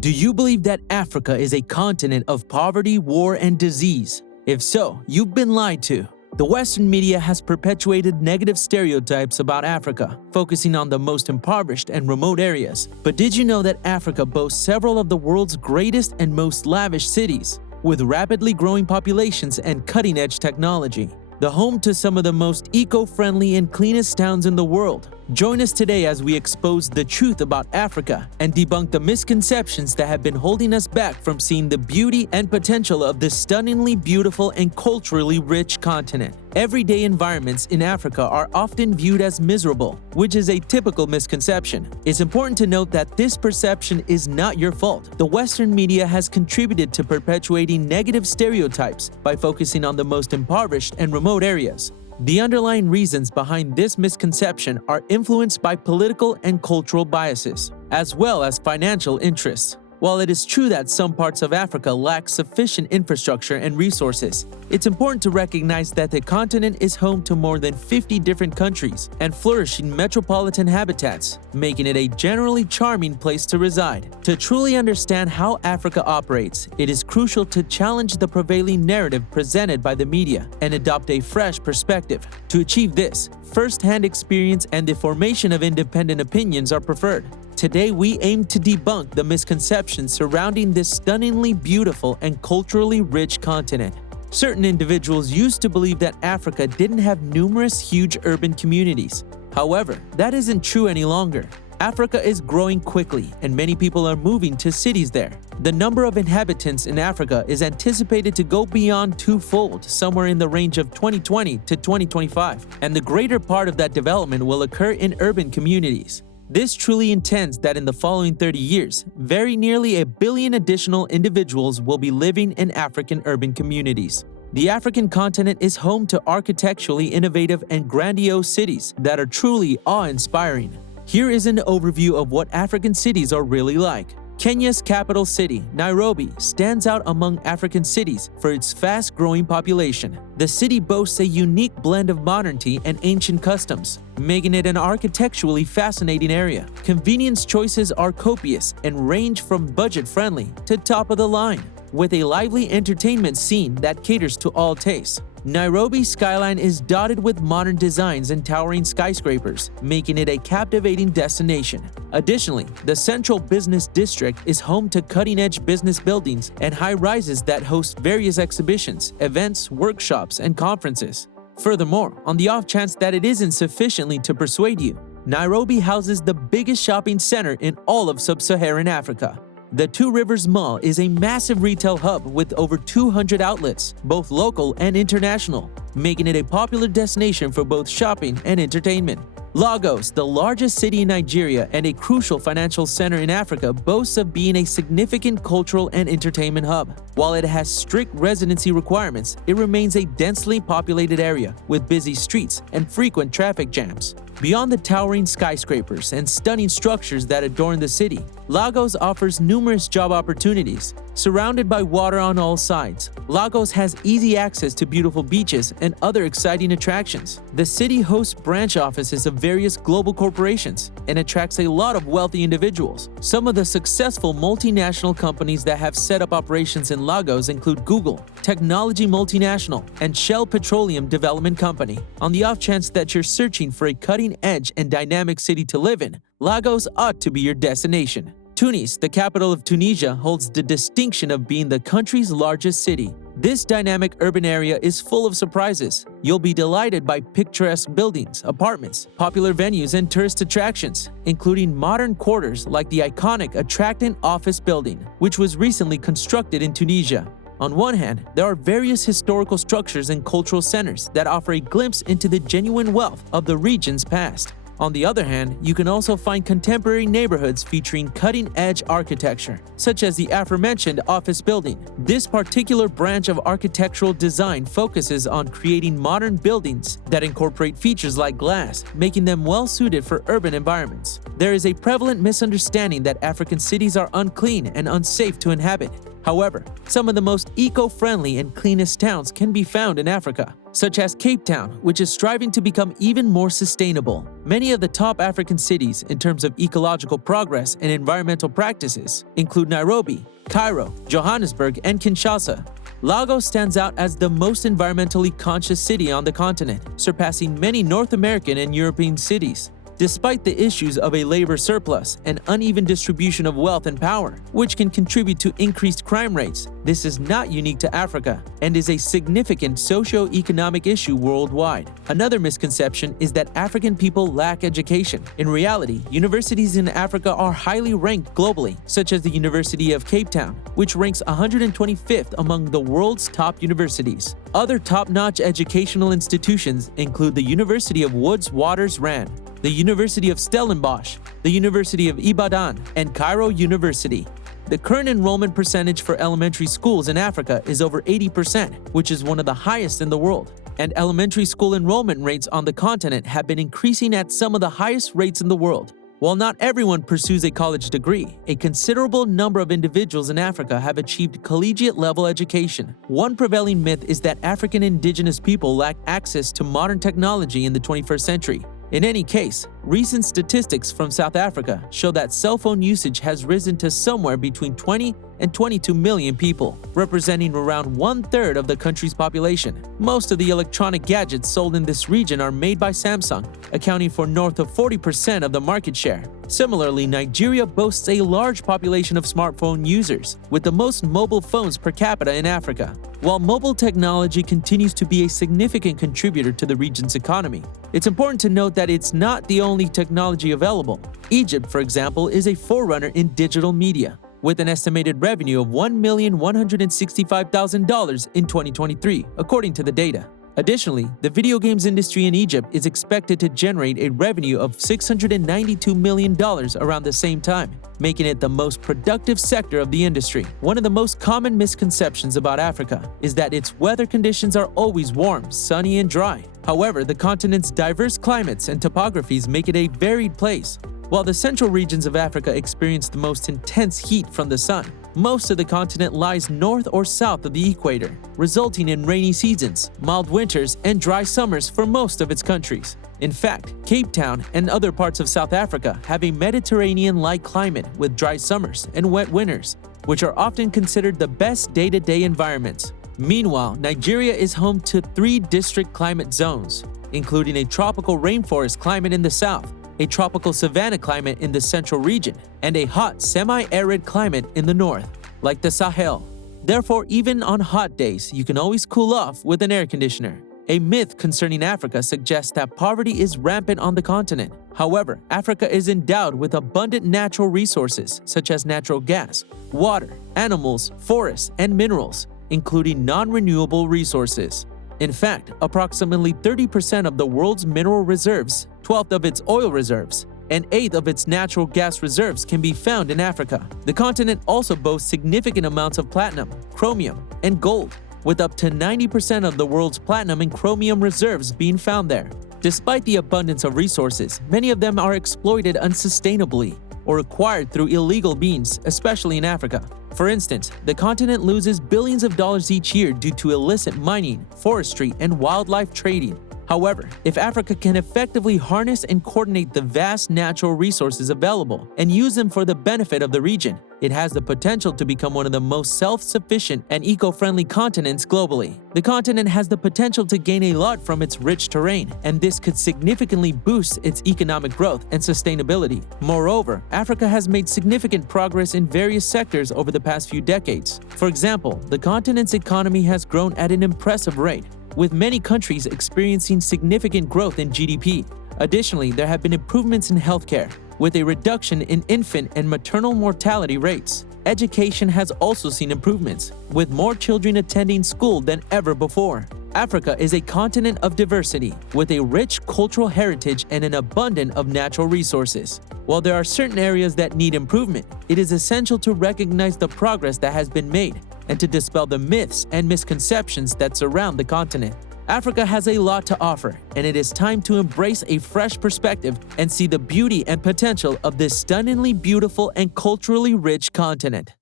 Do you believe that Africa is a continent of poverty, war, and disease? If so, you've been lied to. The Western media has perpetuated negative stereotypes about Africa, focusing on the most impoverished and remote areas. But did you know that Africa boasts several of the world's greatest and most lavish cities, with rapidly growing populations and cutting-edge technology? The home to some of the most eco-friendly and cleanest towns in the world. Join us today as we expose the truth about Africa and debunk the misconceptions that have been holding us back from seeing the beauty and potential of this stunningly beautiful and culturally rich continent. Everyday environments in Africa are often viewed as miserable, which is a typical misconception. It's important to note that this perception is not your fault. The Western media has contributed to perpetuating negative stereotypes by focusing on the most impoverished and remote areas. The underlying reasons behind this misconception are influenced by political and cultural biases, as well as financial interests. While it is true that some parts of Africa lack sufficient infrastructure and resources, it's important to recognize that the continent is home to more than 50 different countries and flourishing metropolitan habitats, making it a generally charming place to reside. To truly understand how Africa operates, it is crucial to challenge the prevailing narrative presented by the media and adopt a fresh perspective. To achieve this, first-hand experience and the formation of independent opinions are preferred. Today, we aim to debunk the misconceptions surrounding this stunningly beautiful and culturally rich continent. Certain individuals used to believe that Africa didn't have numerous huge urban communities. However, that isn't true any longer. Africa is growing quickly, and many people are moving to cities there. The number of inhabitants in Africa is anticipated to go beyond twofold, somewhere in the range of 2020 to 2025, and the greater part of that development will occur in urban communities. This truly intends that in the following 30 years, very nearly 1 billion additional individuals will be living in African urban communities. The African continent is home to architecturally innovative and grandiose cities that are truly awe-inspiring. Here is an overview of what African cities are really like. Kenya's capital city, Nairobi, stands out among African cities for its fast-growing population. The city boasts a unique blend of modernity and ancient customs, making it an architecturally fascinating area. Convenience choices are copious and range from budget-friendly to top-of-the-line, with a lively entertainment scene that caters to all tastes. Nairobi's skyline is dotted with modern designs and towering skyscrapers, making it a captivating destination. Additionally, the Central Business District is home to cutting-edge business buildings and high-rises that host various exhibitions, events, workshops, and conferences. Furthermore, on the off chance that it isn't sufficiently to persuade you, Nairobi houses the biggest shopping center in all of sub-Saharan Africa. The Two Rivers Mall is a massive retail hub with over 200 outlets, both local and international, making it a popular destination for both shopping and entertainment. Lagos, the largest city in Nigeria and a crucial financial center in Africa, boasts of being a significant cultural and entertainment hub. While it has strict residency requirements, it remains a densely populated area with busy streets and frequent traffic jams. Beyond the towering skyscrapers and stunning structures that adorn the city, Lagos offers numerous job opportunities. Surrounded by water on all sides, Lagos has easy access to beautiful beaches and other exciting attractions. The city hosts branch offices of various global corporations and attracts a lot of wealthy individuals. Some of the successful multinational companies that have set up operations in Lagos include Google, Technology Multinational, and Shell Petroleum Development Company. On the off chance that you're searching for a cutting-edge and dynamic city to live in, Lagos ought to be your destination. Tunis, the capital of Tunisia, holds the distinction of being the country's largest city. This dynamic urban area is full of surprises. You'll be delighted by picturesque buildings, apartments, popular venues, and tourist attractions, including modern quarters like the iconic Attractant Office Building, which was recently constructed in Tunisia. On one hand, there are various historical structures and cultural centers that offer a glimpse into the genuine wealth of the region's past. On the other hand, you can also find contemporary neighborhoods featuring cutting-edge architecture, such as the aforementioned office building. This particular branch of architectural design focuses on creating modern buildings that incorporate features like glass, making them well-suited for urban environments. There is a prevalent misunderstanding that African cities are unclean and unsafe to inhabit. However, some of the most eco-friendly and cleanest towns can be found in Africa, such as Cape Town, which is striving to become even more sustainable. Many of the top African cities in terms of ecological progress and environmental practices include Nairobi, Cairo, Johannesburg, and Kinshasa. Lagos stands out as the most environmentally conscious city on the continent, surpassing many North American and European cities. Despite the issues of a labor surplus and uneven distribution of wealth and power, which can contribute to increased crime rates, this is not unique to Africa and is a significant socio-economic issue worldwide. Another misconception is that African people lack education. In reality, universities in Africa are highly ranked globally, such as the University of Cape Town, which ranks 125th among the world's top universities. Other top-notch educational institutions include the University of Witwatersrand, the University of Stellenbosch, the University of Ibadan, and Cairo University. The current enrollment percentage for elementary schools in Africa is over 80%, which is one of the highest in the world. And elementary school enrollment rates on the continent have been increasing at some of the highest rates in the world. While not everyone pursues a college degree, a considerable number of individuals in Africa have achieved collegiate-level education. One prevailing myth is that African indigenous people lack access to modern technology in the 21st century. In any case, recent statistics from South Africa show that cell phone usage has risen to somewhere between 20 and 22 million people, representing around one-third of the country's population. Most of the electronic gadgets sold in this region are made by Samsung, accounting for north of 40% of the market share. Similarly, Nigeria boasts a large population of smartphone users, with the most mobile phones per capita in Africa. While mobile technology continues to be a significant contributor to the region's economy, it's important to note that it's not the only technology available. Egypt, for example, is a forerunner in digital media, with an estimated revenue of $1,165,000 in 2023, according to the data. Additionally, the video games industry in Egypt is expected to generate a revenue of $692 million around the same time, making it the most productive sector of the industry. One of the most common misconceptions about Africa is that its weather conditions are always warm, sunny, and dry. However, the continent's diverse climates and topographies make it a varied place. While the central regions of Africa experience the most intense heat from the sun, most of the continent lies north or south of the equator, resulting in rainy seasons, mild winters, and dry summers for most of its countries. In fact, Cape Town and other parts of South Africa have a Mediterranean-like climate with dry summers and wet winters, which are often considered the best day-to-day environments. Meanwhile, Nigeria is home to 3 district climate zones, including a tropical rainforest climate in the south, a tropical savanna climate in the central region, and a hot, semi-arid climate in the north, like the Sahel. Therefore, even on hot days, you can always cool off with an air conditioner. A myth concerning Africa suggests that poverty is rampant on the continent. However, Africa is endowed with abundant natural resources such as natural gas, water, animals, forests, and minerals, including non-renewable resources. In fact, approximately 30% of the world's mineral reserves, 1/12 of its oil reserves, and 1/8 of its natural gas reserves can be found in Africa. The continent also boasts significant amounts of platinum, chromium, and gold, with up to 90% of the world's platinum and chromium reserves being found there. Despite the abundance of resources, many of them are exploited unsustainably or acquired through illegal means, especially in Africa. For instance, the continent loses billions of dollars each year due to illicit mining, forestry, and wildlife trading. However, if Africa can effectively harness and coordinate the vast natural resources available and use them for the benefit of the region, it has the potential to become one of the most self-sufficient and eco-friendly continents globally. The continent has the potential to gain a lot from its rich terrain, and this could significantly boost its economic growth and sustainability. Moreover, Africa has made significant progress in various sectors over the past few decades. For example, the continent's economy has grown at an impressive rate, with many countries experiencing significant growth in GDP. Additionally, there have been improvements in healthcare, with a reduction in infant and maternal mortality rates. Education has also seen improvements, with more children attending school than ever before. Africa is a continent of diversity, with a rich cultural heritage and an abundance of natural resources. While there are certain areas that need improvement, it is essential to recognize the progress that has been made and to dispel the myths and misconceptions that surround the continent. Africa has a lot to offer, and it is time to embrace a fresh perspective and see the beauty and potential of this stunningly beautiful and culturally rich continent.